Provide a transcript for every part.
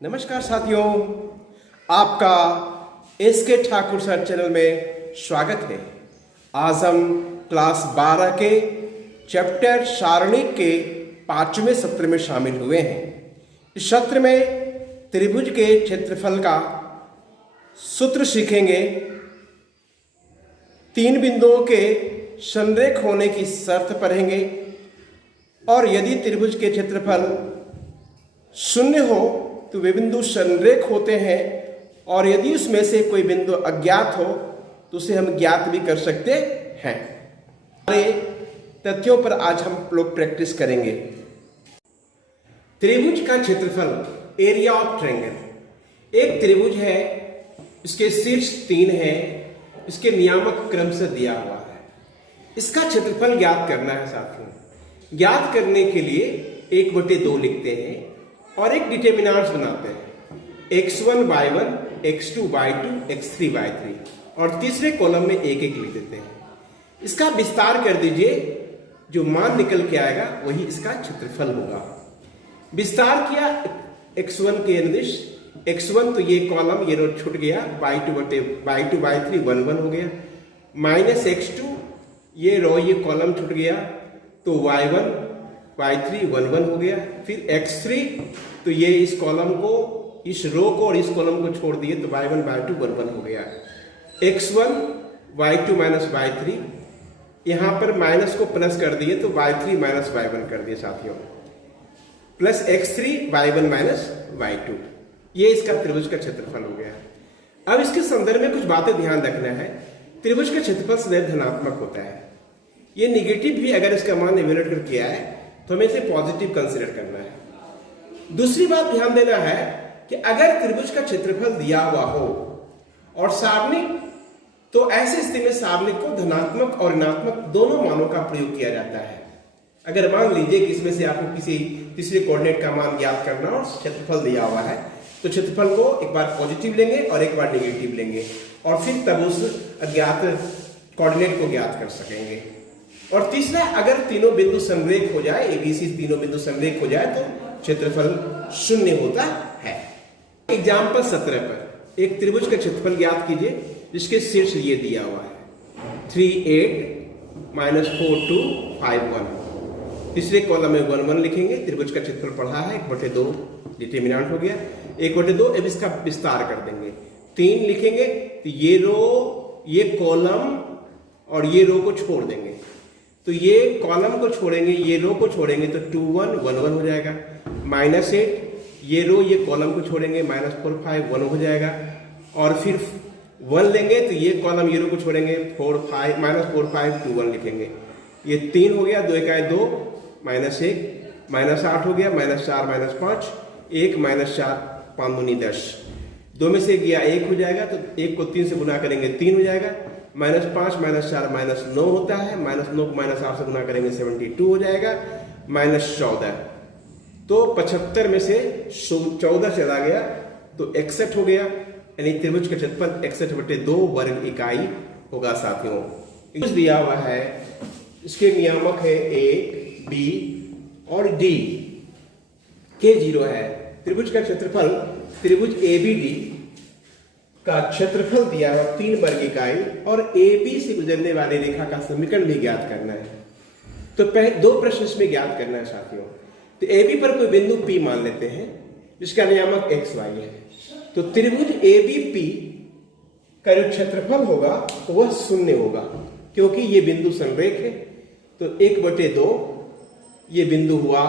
नमस्कार साथियों, आपका एसके ठाकुर सर चैनल में स्वागत है। आज हम क्लास 12 के चैप्टर सारणिक के 5वें सत्र में शामिल हुए हैं। इस सत्र में त्रिभुज के क्षेत्रफल का सूत्र सीखेंगे, 3 बिंदुओं के संरेख होने की शर्त पढ़ेंगे और यदि त्रिभुज के क्षेत्रफल शून्य हो तो वे बिंदु संरेख होते हैं और यदि उसमें से कोई बिंदु अज्ञात हो तो उसे हम ज्ञात भी कर सकते हैं। सारे तथ्यों पर आज हम लोग प्रैक्टिस करेंगे। त्रिभुज का क्षेत्रफल, एरिया ऑफ ट्रायंगल। एक त्रिभुज है, इसके शीर्ष 3 है, इसके नियामक क्रम से दिया हुआ है। इसका क्षेत्रफल ज्ञात करना है साथियों। ज्ञात करने के लिए 1/2 लिखते हैं और एक डिटरमिनेंट्स बनाते हैं, x1 y1, x2 y2, x3 y3 और तीसरे कॉलम में 1 1 लिख देते हैं। इसका विस्तार कर दीजिए, जो मान निकल के आएगा वही इसका क्षेत्रफल होगा। विस्तार किया x1 के अनुदिश, x1 तो ये कॉलम ये रो छूट गया, y2 y3 1 1 हो गया, माइनस x2 ये रो ये कॉलम छूट गया तो y1 y3 1 1 हो गया। फिर x3 तो ये इस कॉलम को, इस रो को और इस कॉलम को छोड़ दिए तो y1 y2 1 1 हो गया। x1 y2 माइनस y3, यहां पर माइनस को प्लस कर दिए तो y3 माइनस y1 कर दिए साथियों, plus x3 y1 minus y2। ये इसका त्रिभुज का क्षेत्रफल हो गया। अब इसके संदर्भ में कुछ बातें ध्यान रखना है। त्रिभुज का क्षेत्रफल सदैव धनात्मक होता है। ये निगेटिव भी अगर इसका मान इवेल्युएट करके आए तो हमें इसे पॉजिटिव कंसीडर करना है। दूसरी बात ध्यान देना है कि अगर त्रिभुज का क्षेत्रफल दिया हुआ हो और सारणिक, तो ऐसी स्थिति में सारणिक को धनात्मक और ऋणात्मक दोनों मानों का प्रयोग किया जाता है। अगर मान लीजिए कि इसमें से आपको किसी तीसरे कोऑर्डिनेट का मान ज्ञात करना और क्षेत्रफल दिया हुआ है, तो क्षेत्रफल को एक बार पॉजिटिव लेंगे और एक बार नेगेटिव लेंगे और फिर तब उस अज्ञात कोऑर्डिनेट को ज्ञात कर सकेंगे। और तीसरा, अगर तीनों बिंदु संरेख हो जाए, एबीसी तीनों बिंदु संरेख हो जाए तो क्षेत्रफल शून्य होता है। एग्जाम्पल 17 पर एक त्रिभुज का क्षेत्रफल ज्ञात कीजिए जिसके शीर्ष ये दिया हुआ है 3 8 माइनस 4 2 5 1। तीसरे कॉलम में 1 1 लिखेंगे। त्रिभुज का क्षेत्रफल पढ़ा है, 1/2 डिटरमिनेंट हो गया, 1/2। अब इसका विस्तार कर देंगे, 3 लिखेंगे तो ये रो, ये कॉलम और ये रो को छोड़ देंगे, तो ये कॉलम को छोड़ेंगे, ये रो को छोड़ेंगे तो 2 1 1 1 हो जाएगा। माइनस 8 ये रो ये कॉलम को छोड़ेंगे, माइनस 4 5 1 हो जाएगा। और फिर 1 लेंगे तो ये कॉलम ये रो को छोड़ेंगे, 4 5 माइनस 4 5 2 1 लिखेंगे। ये 3 हो गया, 2 1 2 माइनस 1 माइनस 8 हो गया, माइनस 4 माइनस 5 1 माइनस 4 5 दूनी 10। 2 में से गया 1 हो जाएगा तो 1 को 3 से गुना करेंगे 3 हो जाएगा। माइनस 5 माइनस 4 माइनस 9 होता है, माइनस 9 को माइनस 8 से गुना करेंगे 72 हो जाएगा, माइनस 14। तो 75 में से 14 चला गया तो 61 हो गया, यानी त्रिभुज का क्षेत्रफल 61/2 वर्ग इकाई होगा साथियों। कुछ दिया हुआ है, इसके नियामक है ए बी और डी, के 0 है। त्रिभुज का क्षेत्रफल, त्रिभुज एबीडी का क्षेत्रफल दिया हुआ 3 वर्ग इकाई और AB से गुजरने वाली रेखा का समीकरण भी ज्ञात करना है। तो पहले 2 प्रश्न इसमें ज्ञात करना है साथियों। तो AB पर कोई बिंदु P मान लेते हैं जिसका नियामक XY है। तो त्रिभुज ABP का जो क्षेत्रफल होगा तो वह 0 होगा, क्योंकि ये बिंदु संरेख है। तो 1/2 ये बिंदु हुआ,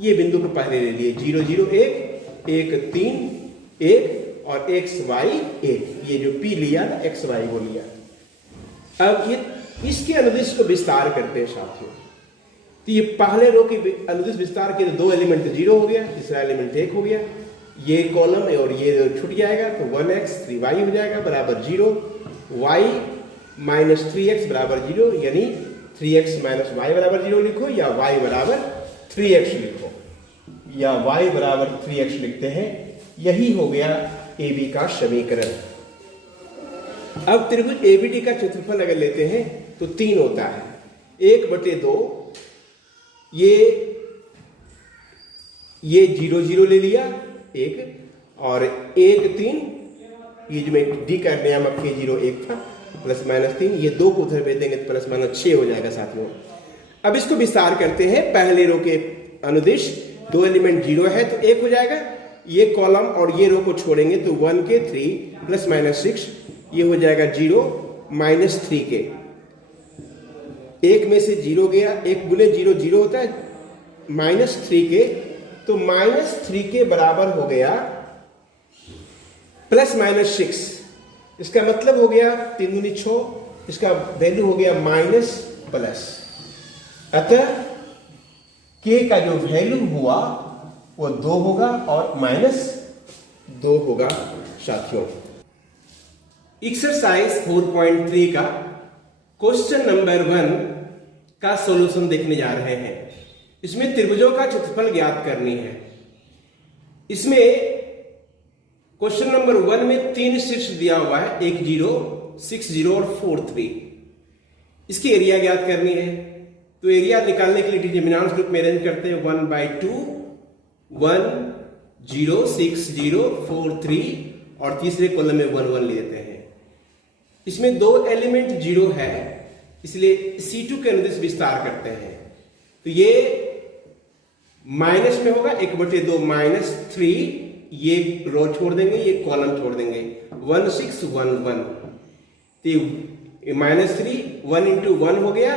ये बिंदु को पहले ले लिए 0 0 1 1 3 1 और XY 1, ये जो P लिया ना XY को लिया। अब ये इसके अनुदिश को विस्तार करते हैं साथियों। तो ये पहले रो के अनुदिश विस्तार के 2 एलिमेंट 0 हो गया, तीसरा एलिमेंट 1 हो गया। ये कॉलम और ये छूट जाएगा तो 1x 3y हो जाएगा बराबर 0, y माइनस 3x बराबर 0, यानी 3x माइनस y बराबर 0 लिखो या y बराबर 3x लिखो या y बराबर 3x लिखते हैं। यही हो गया AB का समीकरण। अब त्रिभुज ABD का क्षेत्रफल अगर लेते हैं तो 3 होता है, 1/2 ये 0 0 ले लिया एक, और 1 3, ये जो में डी का नियामक है 0 1 था, प्लस माइनस 3, ये 2 को उधर भेज देंगे तो प्लस माइनस 6 हो जाएगा साथियों। अब इसको विस्तार करते हैं। पहले रो के अनुदिश 2 एलिमेंट 0 है तो 1 हो जाएगा, ये कॉलम और ये रो को छोड़ेंगे तो 1 के 3 प्लस माइनस 6, ये हो जाएगा 0 माइनस 3 के, 1 में से 0 गया, 1 गुने 0 0 होता है, माइनस 3 के, तो माइनस 3 के बराबर हो गया प्लस माइनस 6, इसका मतलब हो गया 3 दूनी 6, इसका वैल्यू हो गया माइनस प्लस। अतः के का जो वैल्यू हुआ वो 2 होगा और माइनस 2 होगा साथियों। एक्सरसाइज 4.3 का क्वेश्चन नंबर 1 का सॉल्यूशन देखने जा रहे हैं। इसमें त्रिभुजों का क्षेत्रफल ज्ञात करनी है। इसमें क्वेश्चन नंबर 1 में 3 शीर्ष दिया हुआ है, 1 0 6 0 और 4 3। इसकी एरिया ज्ञात करनी है, तो एरिया निकालने के लिए डिटरमिनेंट ग्रुप में अरेंज करते हैं 1/2 1 0 6 0 4 3 और तीसरे कॉलम में 1 1 ले लेते हैं। इसमें 2 एलिमेंट 0 है, इसलिए C2 के अनुदिश विस्तार करते हैं, तो ये माइनस में होगा 1/2 माइनस 3, ये रो छोड़ देंगे, ये कॉलम छोड़ देंगे, 1 6 1 1, तो माइनस 3 1 इंटू 1 हो गया,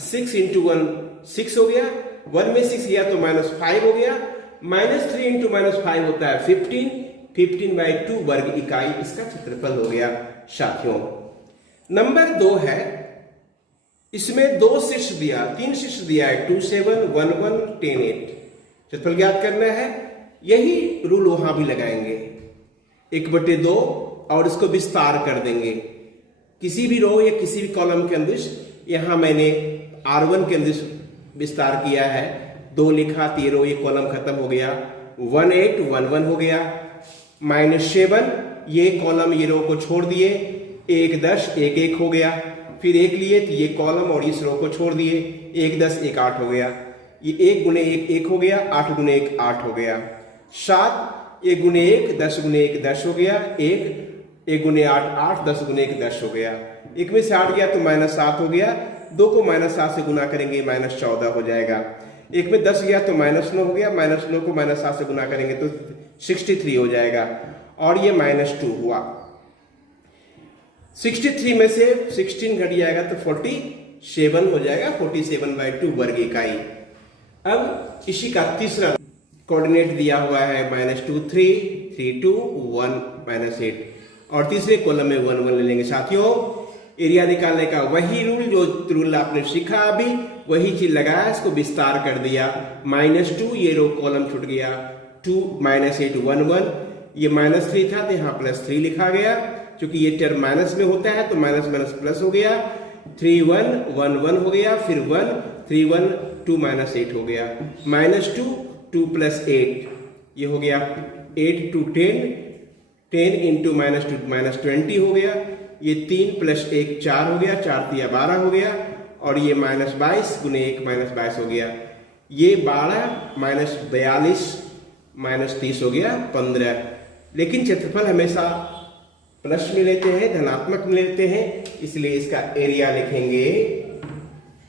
6 इंटू 1 6 हो गया, 1 में 6 गया तो माइनस 5 हो गया, माइनस 3 इंटू माइनस 5 होता है 15, 15/2 वर्ग इकाई इसका क्षेत्रफल हो गया साथियों। नंबर 2 है, इसमें 2 शीर्ष दिया, 3 शीर्ष दिया है, 2 7 1 1 10 8, क्षेत्रफल ज्ञात करना है। यही रूल वहां भी लगाएंगे, 1/2 और इसको विस्तार कर देंगे किसी भी रो या किसी भी कॉलम के अंदर। यहां मैंने R1 के अंदर विस्तार किया है, 2 लिखा, 13, ये कॉलम खत्म हो गया, 1 8 1 1 हो गया, -7, ये कॉलम ये रो को छोड़ दिए, 1 10 1 1 हो गया, फिर 1 लिए तो ये कॉलम और इस रो को छोड़ दिए, 1 10 1 8 हो गया, ये 1 गुने 1 1 हो गया, 8 गुने 1 8 हो गया, 7 1 गुने 1 10 गुने 1 10 हो गया, 1 गुने 8 8 10 गुने 1 10 हो गया, 1 में से 8 गया तो -7 हो गया, 2 को -7 से गुना करेंगे -14 हो जाएगा, 1 में 10 गया तो -9 हो गया, -9 को -7 से गुना करेंगे तो 63 हो जाएगा, और ये -2 हुआ। 63 में से 16 घट जाएगा तो 47 हो जाएगा, 47/2 वर्ग इकाई। अब इसी का तीसरा कोऑर्डिनेट दिया हुआ है -2 3 3 2 1 -8, और तीसरे कॉलम में 1 1 ले लेंगे साथियों। एरिया निकालने का वही रूल जो रूल आपने सीखा अभी, वही चीज लगाया, इसको विस्तार कर दिया, -2, ये रो कॉलम छूट गया, 2 -8 1 1, ये -3 था तो यहाँ +3 लिखा गया, क्योंकि ये टर्म माइनस में होता है तो माइनस माइनस प्लस हो गया, 3 1 1 1 हो गया, फिर 1 3 1 2 -8 हो गया, -2 2 + 8, ये हो गया 8 2 10, 10 इंटू -2 -20 हो गया, ये 3 + 1 4 हो गया, 4 3 12 हो गया, और ये -22 गुने 1 -22 हो गया, ये 12 -42 -30 हो गया 15। लेकिन क्षेत्रफल हमेशा प्लस में लेते हैं, धनात्मक में लेते हैं, इसलिए इसका एरिया लिखेंगे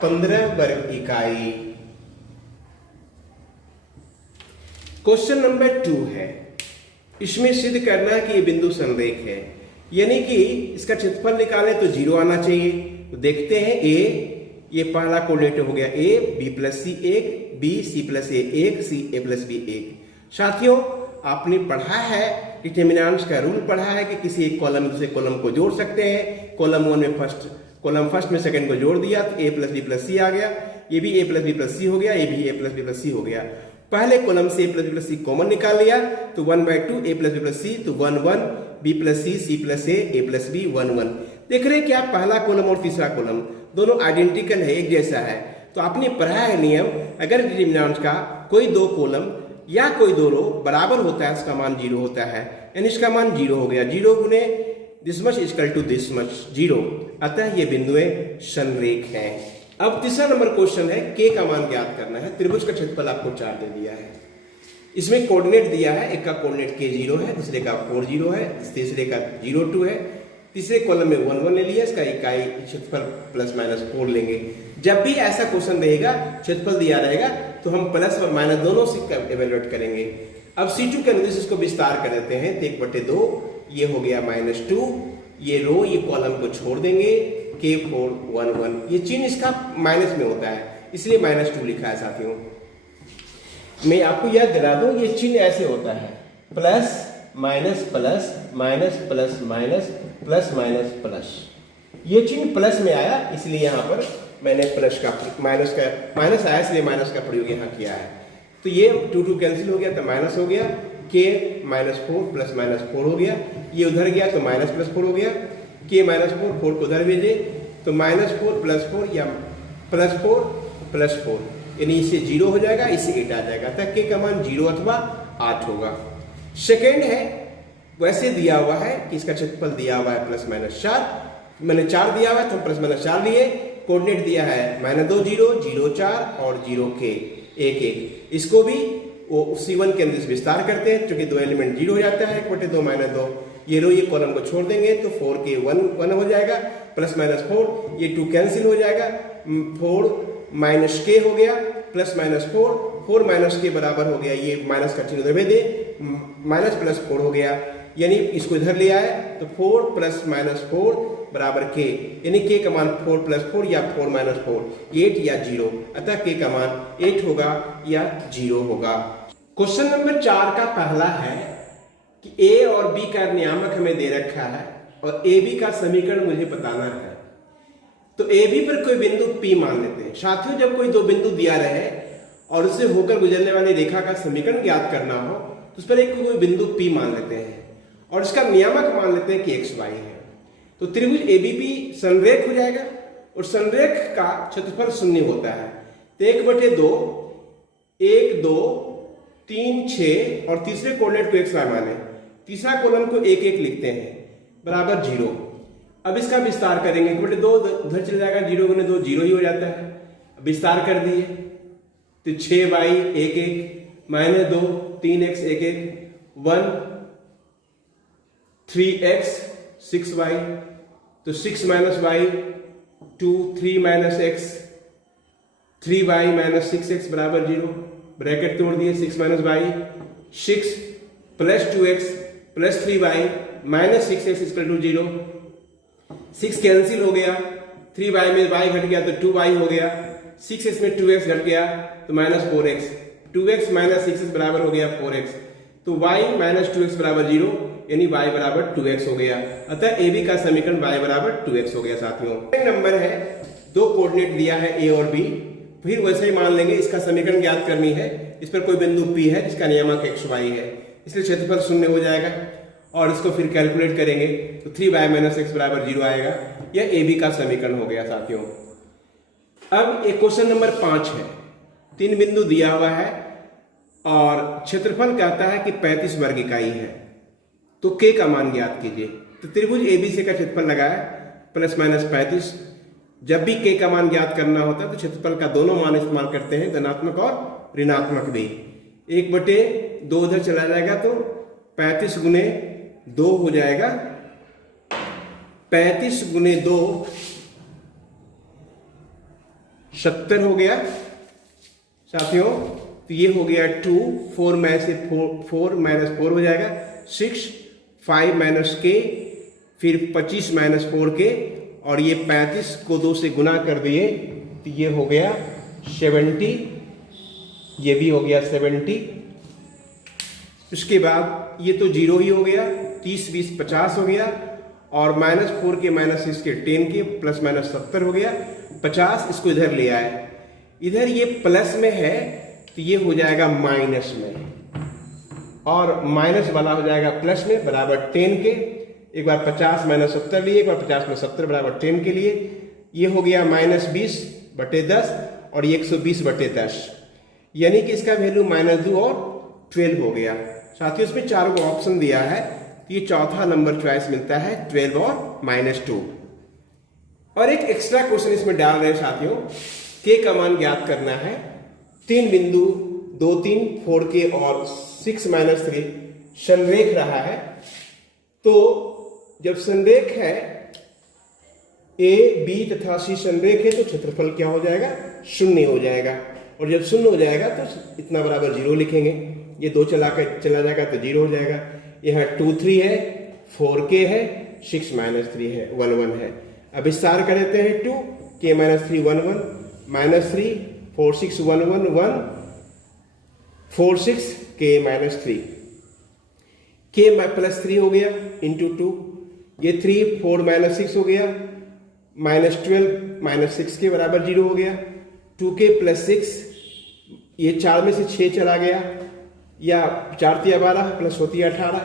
15 वर्ग इकाई। क्वेश्चन नंबर 2 है, इसमें सिद्ध करना है कि ये बिंदु संरेख है, यानी कि इसका क्षेत्रफल निकालें तो 0 आना चाहिए। तो देखते हैं, ए, ये पहला कोऑर्डिनेट हो गया a, b + c 1, b c + a 1, c a + b 1। साथियों, आपने पढ़ा है डिटरमिनेंट्स का रूल पढ़ा है कि किसी एक कॉलम दूसरे कॉलम को जोड़ सकते हैं। कॉलम 1 में फर्स्ट में सेकंड को जोड़ दिया तो a + b + c आ गया, ये भी a + b + c हो गया, ये भी a + b + c हो गया। पहले कॉलम से a + b + c कॉमन निकाल लिया तो 1/2 a + b + c, तो 1 1 b + c c + a + b 1 1। देख रहे हैं क्या, पहला कॉलम और तीसरा कॉलम दोनों आइडेंटिकल है, एक जैसा है। तो आपने पढ़ा है नियम, अगर डिटरमिनेंट का कोई 2 कॉलम या कोई 2 रो बराबर होता है, इसका मान 0 होता है, यानी इसका मान 0 हो गया, 0 गुने this much equal to this much 0, अतः ये बिंदुएं संरेख हैं। अब तीसरा नंबर क्वेश्चन है, के का मान ज्ञात करना है। त्रिभुज का क्षेत्रफल आपको 4 दे दिया है, इसमें कोऑर्डिनेट दिया है, एक का कोऑर्डिनेट k0 है, दूसरे का 40 है, तीसरे का 02 है, तीसरे कॉलम में 1 1 ले लिया, इसका इकाई क्षेत्रफल प्लस माइनस 4 लेंगे। जब भी ऐसा क्वेश्चन रहेगा, क्षेत्रफल दिया रहेगा, तो हम प्लस और माइनस दोनों से इवेल्युएट करेंगे। अब C2 के अनुदेश इसको विस्तार कर देते हैं, तो 1/2 ये हो गया -2, ये रो ये कॉलम को छोड़ देंगे, K4 1 1, ये चिन्ह इसका माइनस में होता है, इसलिए -2 लिखा है साथियों। मैं आपको याद दिला दूं, ये चिन्ह ऐसे होता है, plus minus plus minus plus minus plus minus plus, ये चिन्ह प्लस में आया, इसलिए यहाँ पर मैंने प्लस का माइनस आया, इसलिए माइनस का प्रयोग यहाँ किया है। तो ये 2 कैंसिल हो गया तो माइनस हो गया, K -4 प्लस -4 हो गया, ये उधर गया तो माइनस प्लस 4 हो गया, K -4 4 को उधर भेजे तो -4 + 4 या +4 + 4, यानी इससे 0 हो जाएगा, इससे 8 आ जाएगा, तक K का मान 0 अथवा 8 होगा। सेकेंड है, वैसे दिया हुआ है कि इसका क्षेत्रफल दिया हुआ है ±4, मैंने 4 दिया हुआ है तो हम +-4 लिए, कोऑर्डिनेट दिया है -2 0 0 4 और 0 K 1 1, इसको भी वो C1 के अंदर से विस्तार करते हैं, क्योंकि 2 एलिमेंट 0 हो जाता है, 1/2 -2, ये रो ये कॉलम को छोड़ देंगे तो 4K 1 हो जाएगा, +-4 ये 2 कैंसिल हो जाएगा, 4 -K हो गया, +-4 4 -K बराबर हो गया, ये माइनस का चिन्ह उधर भेज दे, -+4 हो गया, यानी इसको इधर ले आए तो 4 + -4 बराबर K, यानी K का मान 4 + 4 या 4 - 4, 8 या 0, अतः K का मान 8 होगा या 0 होगा। क्वेश्चन नंबर 4 का पहला है कि A और B का नियामक हमें दे रखा है और AB का समीकरण मुझे बताना है। तो AB पर कोई बिंदु P मान लेते हैं। साथियों, जब कोई दो बिंदु दिया रहे और उससे होकर गुजरने वाली रेखा का समीकरण ज्ञात करना हो तो उस पर एक कोई बिंदु P मान लेते हैं और इसका नियामक मान लेते हैं कि XY है। तो त्रिभुज ABP संरेख हो जाएगा और संरेख का क्षेत्रफल 0 होता है, तो 1/2 1 2 3 6 और तीसरे कोऑर्डिनेट को XY माने, तीसरा कॉलम को 1 1 लिखते हैं बराबर 0। अब इसका विस्तार करेंगे, 1/2 उधर चल जाएगा, 0 × 2 0 ही हो जाता है, विस्तार कर दिए तो 6y 1 1 -2 3x 1 1 1 3x 6y, तो 6 - y 2 3 - x 3y - 6x बराबर 0, ब्रैकेट तोड़ दिए, 6 - y 6 + 2x + 3y - 6x = 0, 6 cancel हो गया, 3y में y घट गया तो 2y हो गया, 6x में 2x घट गया तो -4x, 2x - 6x बराबर हो गया 4x, तो y - 2x बराबर 0, यानी y बराबर 2x हो गया, अतः AB का समीकरण y बराबर 2x हो गया। साथियों, नंबर है, दो कोऑर्डिनेट दिया है A और B, फिर वैसे ही मान लेंगे इसका समीकरण ज्ञात करनी है, इस पर कोई बिंदु P है जिसका नियामक XY है, इसलिए क्षेत्रफल 0 हो जाएगा और इसको फिर कैलकुलेट करेंगे तो 3y - x बराबर 0 आएगा, यह AB का समीकरण हो गया। साथियों, अब एक क्वेश्चन नंबर 5 है, 3 बिंदु दिया हुआ है और क्षेत्रफल कहता है कि 35 वर्ग इकाई है, तो K का मान ज्ञात कीजिए। तो त्रिभुज ABC का क्षेत्रफल लगाया ±35, जब भी K का मान ज्ञात करना होता है तो क्षेत्रफल का दोनों मान इस्तेमाल करते हैं, धनात्मक और ऋणात्मक भी। 1/2 उधर चला जाएगा तो 35 × 2 हो जाएगा, 35 × 2 70 हो गया। साथियों, तो ये हो गया 2, 4 में से 4 -4 हो जाएगा, 6 5 - K, फिर 25 - 4K, और ये 35 को 2 से गुना कर दिए तो ये हो गया 70, ये भी हो गया 70। उसके बाद ये तो 0 ही हो गया, 30 20 50 हो गया, और -4K - 6K 10K +- 70 हो गया, 50 इसको इधर ले आए, इधर ये प्लस में है तो ये हो जाएगा माइनस में, और माइनस वाला हो जाएगा प्लस में बराबर 10K। एक बार 50 - 70 लिए, एक बार 50 + 70 बराबर 10 के लिए, ये हो गया -20/10 और ये 120/10, यानी कि इसका वैल्यू -2 और 12 हो गया। साथियों, इसमें 4 ऑप्शन दिया है, तो ये चौथा नंबर चॉइस मिलता है, 12 और -2। और एक एक्स्ट्रा क्वेश्चन इसमें डाल रहे हैं साथियों, K का मान ज्ञात करना है, 3 बिंदु 2 3 4k और 6 - 3 संरेख रहा है। तो जब संरेख है ए बी तथा सी संरेख है तो क्षेत्रफल क्या हो जाएगा, 0 हो जाएगा। और जब 0 हो जाएगा तो इतना बराबर 0 लिखेंगे, ये 2 चला जाएगा तो 0 हो जाएगा। यहाँ 2 3 है, 4k है, 6 - 3 है, 1 1 है। अब विस्तार कर देते हैं 2 k - 3 1 1 -3 4 6 1 1 1 4 6 k - 3 k +3 हो गया इंटू 2, ये 3 4 - 6 हो गया, -12 -6 के बराबर 0 हो गया। 2k + 6, ये 4 में से 6 चला गया, या 4 तिया 12 प्लस होती है 18,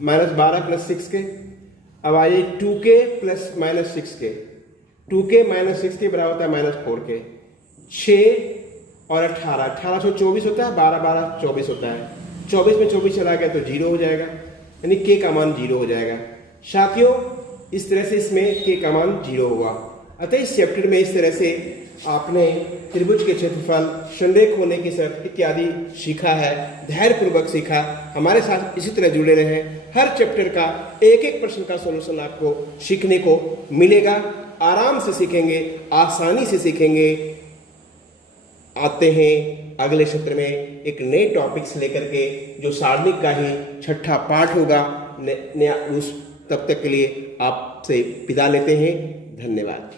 -12 + 6 के। अब आइए 2k + -6k, 2k - 6 के बराबर होता है -4k। 6 और 18, 18 से 24 होता है, 12 12 24 होता है, 24 में 24 चला गया तो 0 हो जाएगा, यानी k का मान 0 हो जाएगा। साथियों, इस तरह से इसमें k का मान 0 हुआ। अतः इस चैप्टर में इस तरह से आपने त्रिभुज के क्षेत्रफल, संरेख होने की शर्त इत्यादि सीखा है, धैर्यपूर्वक सीखा। हमारे साथ इसी तरह जुड़े रहें। हर चैप्टर का एक एक प्रश्न का सॉल्यूशन आपको सीखने को मिलेगा। आराम से सीखेंगे, आसानी से सीखेंगे। आते हैं अगले सत्र में एक नए टॉपिक्स लेकर के, जो सारणिक का ही 6ठा पाठ होगा। नया उस तब तक के लिए आपसे विदा लेते हैं। धन्यवाद।